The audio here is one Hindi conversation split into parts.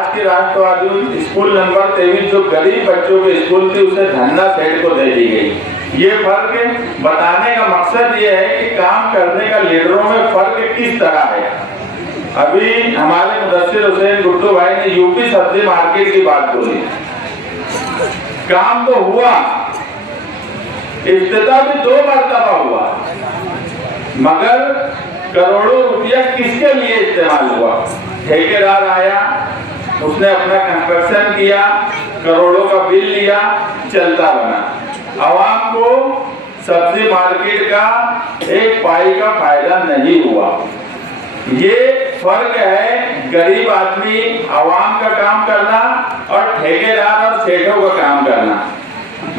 आज के राष्ट्रवादी स्कूल नंबर 23 जो गरीब बच्चों के स्कूल थी उसे धन्ना सेठ को दे दी गई। ये फर्क बताने का मकसद ये है कि काम करने का लीडरों में फर्क किस तरह है। अभी हमारे मुदस्सिर हुसैन गुड्डू भाई ने यूपी सब्जी मार्केट की बात बोली। काम तो हुआ, इफ्तिताह भी 2 मरतबा हुआ, मगर करोड़ों रुपया किसके लिए इस्तेमाल हुआ? ठेकेदार आया, उसने अपना कंस्ट्रक्शन किया, करोड़ों का बिल लिया, चलता बना। आवाम को सब्जी मार्केट का एक पाई का फायदा नहीं हुआ। ये फर्क है गरीब आदमी आवाम का काम करना और ठेकेदार और सेठों का काम करना।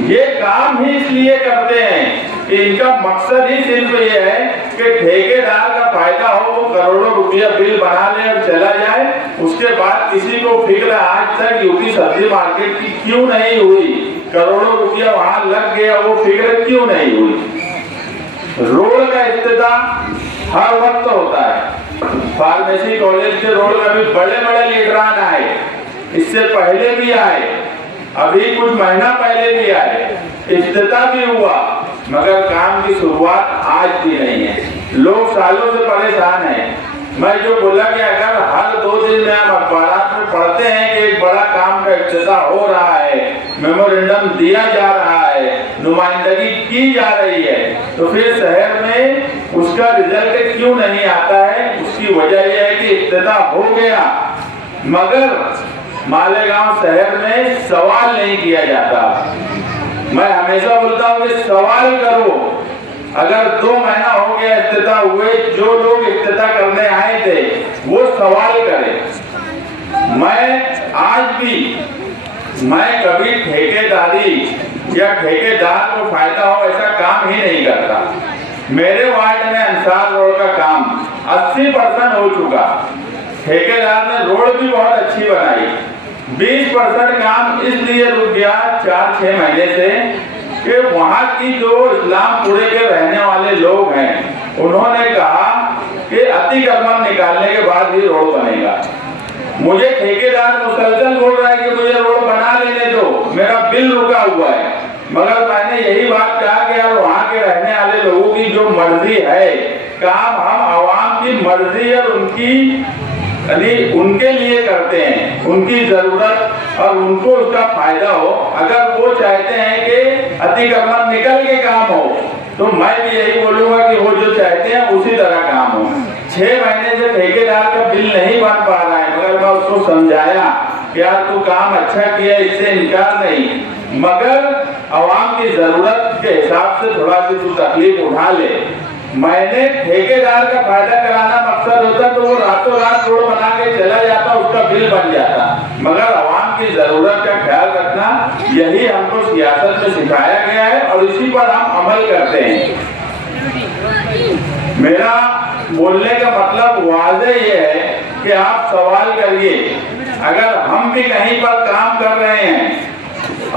ये काम ही इसलिए करते हैं कि इनका मकसद ही सिर्फ ये है कि ठेकेदार का फायदा हो, वो करोड़ों रुपया बिल बना ले और चला जाए। उसके बाद किसी को फिक्र आज तक यूपी सब्जी मार्केट की क्यों नहीं हुई, करोड़ों रुपया वहां लग गया, वो फिक्र क्यों नहीं हुई। रोड का इफ्तिताह हर वक्त होता है। फार्मेसी कॉलेज के रोड में भी बड़े बड़े लीडरान आए, इससे पहले भी आए, अभी कुछ महीना पहले भी आए, इफ्तिताह भी हुआ, मगर काम की शुरुआत आज भी नहीं है। लोग सालों से परेशान हैं। मैं जो बोला कि अगर हर 2 दिन में हम अखबार में पढ़ते हैं कि एक बड़ा काम का इफ्तिताह हो रहा है, मेमोरेंडम दिया जा रहा है, नुमाइंदगी की जा रही है, तो फिर शहर में उसका रिजल्ट क्यों नहीं आता है? उसकी वजह यह है कि इफ्तिताह हो गया, मगर मालेगांव शहर में सवाल नहीं किया जाता। मैं हमेशा बोलता हूँ कि सवाल करो। अगर 2 महीना हो गया इफ्तिताह हुए, जो लोग इफ्तिताह करने आए थे वो सवाल करें। मैं कभी ठेकेदारी या ठेकेदार को फायदा हो ऐसा काम ही नहीं करता। मेरे वार्ड में अंसार रोड का काम 80% हो चुका। ठेकेदार ने रोड भी बहुत अच्छी बनाई। 20% काम इसलिए रुक गया 4-6 महीने से कि वहाँ की जो इस्लामपुरे के रहने वाले लोग हैं, उन्होंने कहा कि अतिक्रमण निकालने के बाद ही रोड बनेगा। मुझे ठेकेदार मुसलसल बोल रहा है कि मुझे रोड बना लेने दो, मेरा बिल रुका हुआ है, मगर मैंने यही बात कहा कि यार वहाँ के रहने वाले लोगों की जो मर्जी है, काम हम आवाम की मर्जी और उनके लिए करते हैं, उनकी जरूरत और उनको उसका फायदा हो। अगर वो चाहते हैं कि अतिक्रमण निकल के काम हो, तो मैं भी यही बोलूंगा कि वो जो चाहते हैं उसी तरह काम हो। 6 महीने से ठेकेदार का बिल नहीं बन पा रहा है, मगर मैं उसको समझाया कि यार तू काम अच्छा किया, इससे इनकार नहीं, मगर आवाम की जरूरत के हिसाब से थोड़ा सी तू तकलीफ उठा ले। मैंने ठेकेदार का फायदा कराना मकसद होता तो वो रातों रात रोड बना के चला जाता, उसका बिल बन जाता, मगर आवाम की जरूरत का ख्याल रखना यही हमको सियासत में सिखाया गया है और इसी पर हम अमल करते हैं। मेरा बोलने का मतलब वाज़ेह ये है कि आप सवाल करिए। अगर हम भी कहीं पर काम कर रहे हैं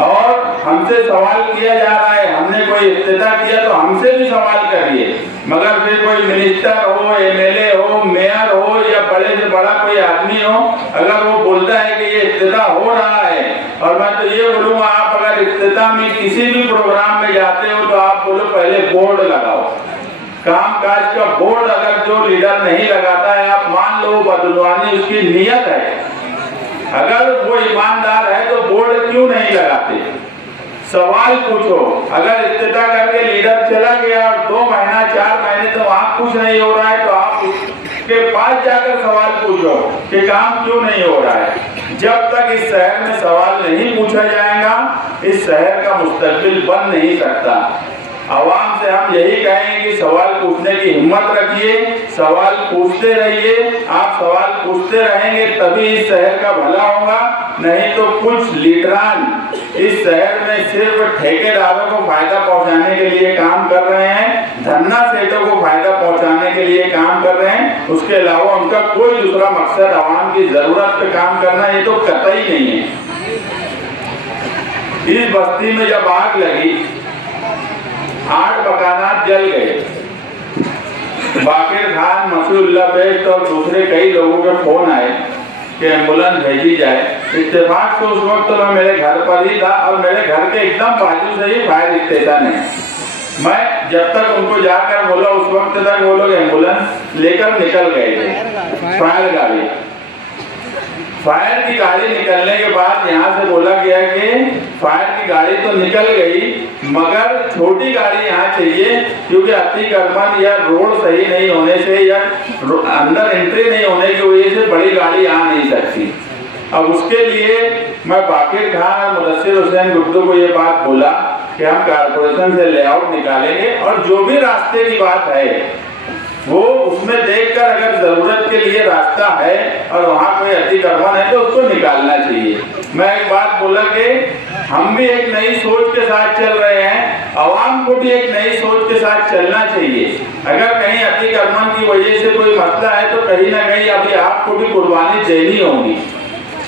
और हमसे सवाल किया जा रहा है, हमने कोई इफ्तिताह किया तो हमसे भी सवाल करिए, मगर फिर कोई मिनिस्टर हो, एमएलए हो, मेयर हो या बड़े से बड़ा कोई आदमी हो, अगर वो बोलता है कि ये इफ्तिताह हो रहा है, और मैं तो ये बोलूँगा आप अगर इफ्तिताह में किसी भी प्रोग्राम में जाते हो तो आप बोलो पहले बोर्ड लगाओ। काम काज का बोर्ड अगर जो लीडर नहीं लगाता है, आप मान लो बदलवानी उसकी नीयत है, अगर वो ईमानदार है तो बोर्ड क्यों नहीं लगाते? सवाल पूछो। अगर इफ्तिताह करके लीडर चला गया और 2 महीना 4 महीने तो वहां कुछ नहीं हो रहा है, तो आप उसके पास जाकर सवाल पूछो कि काम क्यों नहीं हो रहा है। जब तक इस शहर में सवाल नहीं पूछा जाएगा, इस शहर का मुस्तकबिल बन नहीं सकता। आवाम से हम यही कहेंगे कि सवाल पूछने की हिम्मत रखिए, सवाल पूछते रहिए। आप सवाल पूछते रहेंगे तभी इस शहर का भला होगा, नहीं तो कुछ लीडरान इस शहर में सिर्फ ठेकेदारों को फायदा पहुंचाने के लिए काम कर रहे हैं, धन्ना सेठों को फायदा पहुंचाने के लिए काम कर रहे हैं। उसके अलावा उनका कोई दूसरा मकसद आवाम की जरूरत पे काम करना ये तो कतई नहीं है। इस बस्ती में जब आग लगी, 8 मकानात जल गए। बाकिर खान, मसूल्ला बेस्ट और दूसरे कई लोगों के फोन आए कि एम्बुलेंस भेजी जाए। इत्तेफाक से उस वक्त तो मैं मेरे घर पर ही था और मेरे घर के एकदम बाजू से ही फायर स्टेशन है। मैं जब तक उनको जाकर बोला उस वक्त तक वो लोग एम्बुलेंस लेकर निकल गए थे। फायर की गाड़ी निकलने के बाद यहाँ से बोला गया कि फायर की गाड़ी तो निकल गई मगर छोटी गाड़ी यहाँ चाहिए, क्योंकि अतिक्रमण या रोड सही नहीं होने से या अंदर एंट्री नहीं होने की वजह से बड़ी गाड़ी आ नहीं सकती। अब उसके लिए मैं बाकिर खान और मुदस्सिर हुसैन गुड्डू को ये बात बोला कि हम कारपोरेशन से लेआउट निकालेंगे और जो भी रास्ते की बात है वो उसमें देखकर अगर जरूरत के लिए रास्ता है और वहाँ कोई अतिक्रमण है तो उसको निकालना चाहिए। मैं एक बात बोला कि हम भी एक नई सोच के साथ चल रहे हैं, आवाम को भी एक नई सोच के साथ चलना चाहिए। अगर कहीं अतिक्रमण की वजह से कोई मसला है तो कहीं ना कहीं अभी आपको भी कुर्बानी देनी होगी।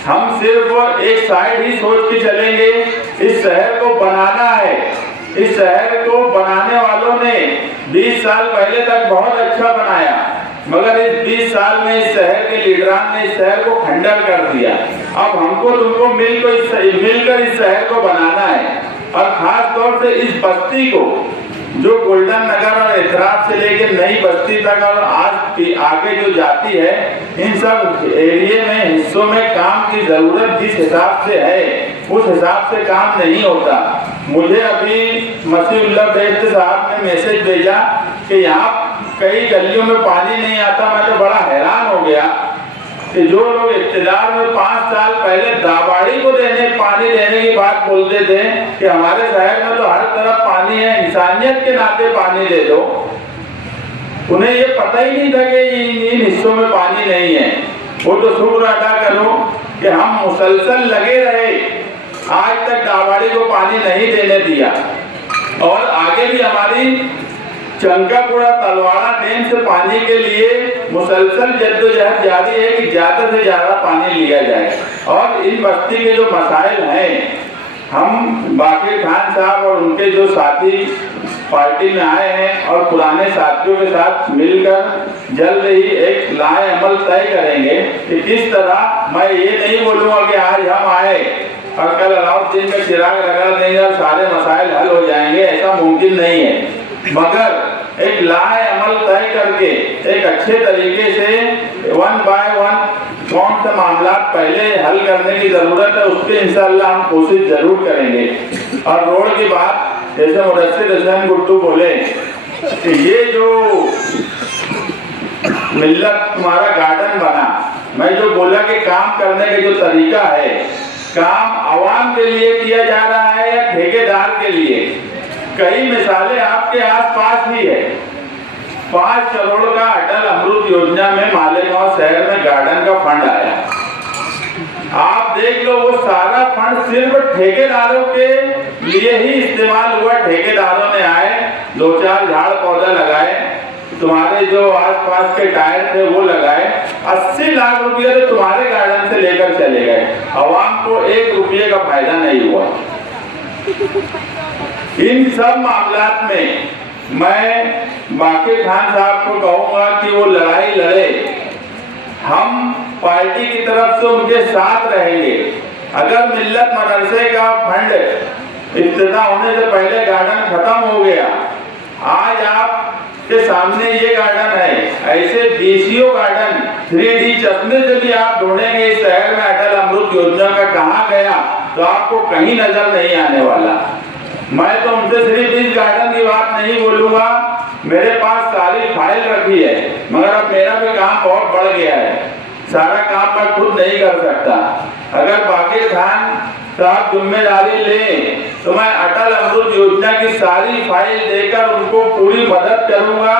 हम सिर्फ एक साइड ही सोच के चलेंगे, इस शहर को बनाना है। इस शहर को बनाने वालों ने 20 साल पहले तक बहुत अच्छा बनाया, मगर इस 20 साल में इस शहर के लीडरान ने इस शहर को खंडर कर दिया। अब हमको तुमको मिलकर इस शहर को बनाना है और खास तौर से इस बस्ती को, जो गोल्डन नगर और एतराफ से लेकर नई बस्ती तक और आज आगे जो जाती है, इन सब एरिया में हिस्सों में काम की जरूरत जिस हिसाब से है उस हिसाब से काम नहीं होता। मुझे अभी मसीहुल्लाह बेस्ट साहब ने मैसेज भेजा कि यहाँ कई गलियों में पानी नहीं आता। मैं तो बड़ा हैरान हो गया कि जो लोग इख्तियार में 5 साल पहले दाबाड़ी को पानी देने की बात बोलते थे कि हमारे शहर में तो हर तरफ पानी है, इंसानियत के नाते पानी दे दो, उन्हें ये पता ही नहीं था कि इन हिस्सों में पानी नहीं है। वो तो शुक्र अदा करो कि हम मुसलसल लगे रहे, आज तक दाबाड़ी को पानी नहीं देने दिया और आगे भी हमारी चंकापुरा तलवाड़ा डैम से पानी के लिए मुसलसल जद्दोजहद जारी है कि ज्यादा से ज्यादा पानी लिया जाए। और इन बस्ती के जो मसाइल हैं, हम बाकिर खान साहब और उनके जो साथी पार्टी में आए हैं और पुराने साथियों के साथ मिलकर जल्द ही एक लाए अमल तय करेंगे कि किस तरह। मैं ये नहीं बोलूँगा कि आज हम आए और कल अलाउद्दीन का चिराग लगा देंगे और सारे मसाइल हल हो जाएंगे, ऐसा मुमकिन नहीं है। मगर एक लाए अमल तय करके एक अच्छे तरीके से 1 बाय 1 कौन सा मामला पहले हल करने की जरूरत है, उस पर इंशाअल्लाह हम कोशिश जरूर करेंगे। और रोड की बात, जैसे मुदस्सिर हुसैन गुड्डू बोले कि ये जो मिल्लत तुम्हारा गार्डन बना, मैं जो बोला कि काम करने का जो तरीका है, काम आवाम के लिए किया जा रहा है या ठेकेदार के लिए। कई मिसालें आपके आसपास ही है। 5 करोड़ का अटल अमृत योजना में मालेगांव शहर में गार्डन का फंड आया। आप देख लो, वो सारा फंड सिर्फ ठेकेदारों के लिए ही इस्तेमाल हुआ। ठेकेदारों ने आए, 2-4 झाड़ पौधा लगाए, तुम्हारे जो आसपास के टायर थे वो लगाए, 80 लाख रुपये तो तुम्हारे गार्डन से लेकर चले गए। आवाम को 1 रुपये का फायदा नहीं हुआ। इन सब मामलात में मैं बाकिर खान साहब को कहूँगा कि वो लड़ाई लड़े, हम पार्टी की तरफ से उनके साथ रहेंगे। अगर मिल्लत मदरसे का फंड इफ्तिताह होने से पहले गार्डन खत्म हो गया, आज आपके सामने ये गार्डन है, ऐसे बीसीओ गार्डन 3D चश्मे से भी आप ढूंढेंगे इस शहर में अटल अमृत योजना का कहाँ गया तो आपको कहीं नजर नहीं आने वाला। मैं तो उनसे सिर्फ इस गार्डन की बात नहीं बोलूंगा, मेरे पास सारी फाइल रखी है, मगर अब मेरा भी काम बहुत बढ़ गया है, सारा काम मैं खुद नहीं कर सकता। अगर बाकिर खान साहब जिम्मेदारी लें तो मैं अटल अमृत योजना की सारी फाइल देकर उनको पूरी मदद करूंगा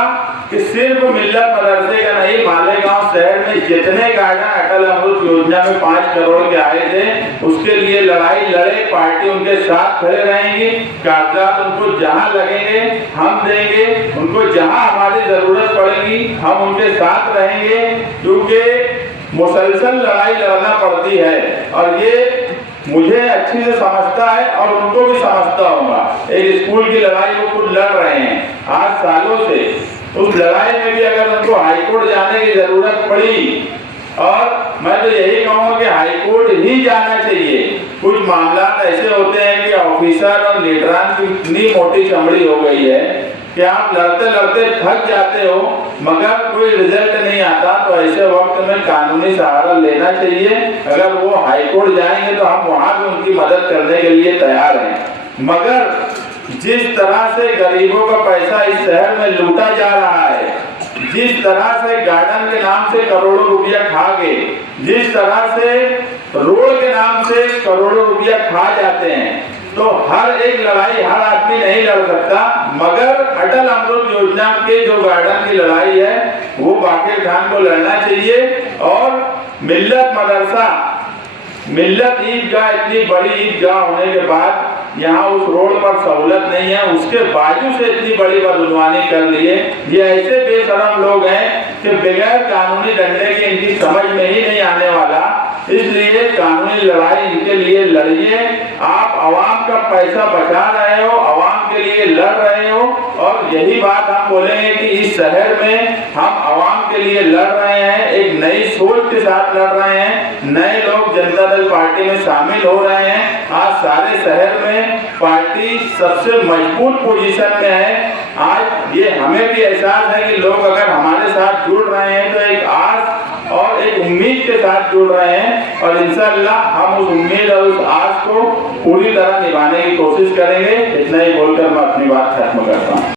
कि सिर्फ मिल्लत मदरसे का नहीं, मालेगांव शहर में जितने गार्डन अटल अमृत योजना में 5 करोड़ के आए थे उसके लिए लड़ाई लड़े, पार्टी उनके साथ खड़े रहेंगी। कागजात उनको जहां लगेंगे हम देंगे, उनको जहां हमारी जरूरत पड़ेगी हम उनके साथ रहेंगे, क्योंकि मुसलसल लड़ाई लड़ना पड़ती है और ये मुझे अच्छी से समझता है और उनको भी समझता होगा। एक स्कूल की लड़ाई वो खुद लड़ रहे हैं आज सालों से, उस लड़ाई में भी अगर उनको हाईकोर्ट जाने की जरूरत पड़ी और मैं तो यही कहूँगा कि हाईकोर्ट ही जाना चाहिए। कुछ मामला ऐसे होते हैं कि ऑफिसर और लीडरान की इतनी मोटी चमड़ी हो गई है कि आप लड़ते लड़ते थक जाते हो, मगर कोई रिजल्ट नहीं आता। तो ऐसे वक्त में कानूनी सहारा लेना चाहिए। अगर वो हाईकोर्ट जाएंगे तो हम वहां भी उनकी मदद करने के लिए तैयार हैं। मगर जिस तरह से गरीबों का पैसा इस शहर में लूटा जा रहा है, जिस तरह से गार्डन के नाम से करोड़ों रुपया खा गए, जिस तरह से रोड के नाम से करोड़ों रुपया खा जाते हैं, तो हर एक लड़ाई हर आदमी नहीं लड़ सकता। मगर अटल अमृत योजना के जो गार्डन की लड़ाई है वो बाकिर खान को लड़ना चाहिए। और मिल्लत मदरसा, मिल्लत ईदगाह इतनी बड़ी ईदगाह होने के बाद यहाँ उस रोड पर सहूलत नहीं है, उसके बाजू से इतनी बड़ी बदगुमानी कर लिए। ये ऐसे बेशरम लोग हैं कि बगैर कानूनी डंडे के इनकी समझ में ही नहीं आने वाला। इसलिए कानूनी लड़ाई इनके लिए लड़िए। आप आवाम का पैसा बचा रहे हो, आवाम के लिए लड़ रहे हो, और यही बात हम बोलेंगे कि इस शहर में हम आवाम के लिए लड़ रहे हैं, एक नई सोच के साथ लड़ रहे हैं। नए लोग जनता दल पार्टी में शामिल हो रहे हैं। आज सारे शहर में पार्टी सबसे मजबूत पोजीशन में है। आज ये हमें भी एहसास है कि लोग अगर हमारे साथ जुड़ रहे हैं तो एक आस और एक उम्मीद के साथ जुड़ रहे हैं, और इंशाअल्लाह हम उस उम्मीद और उस आस को पूरी तरह निभाने की कोशिश करेंगे। इतना ही बोलकर मैं अपनी बात खत्म करता हूँ।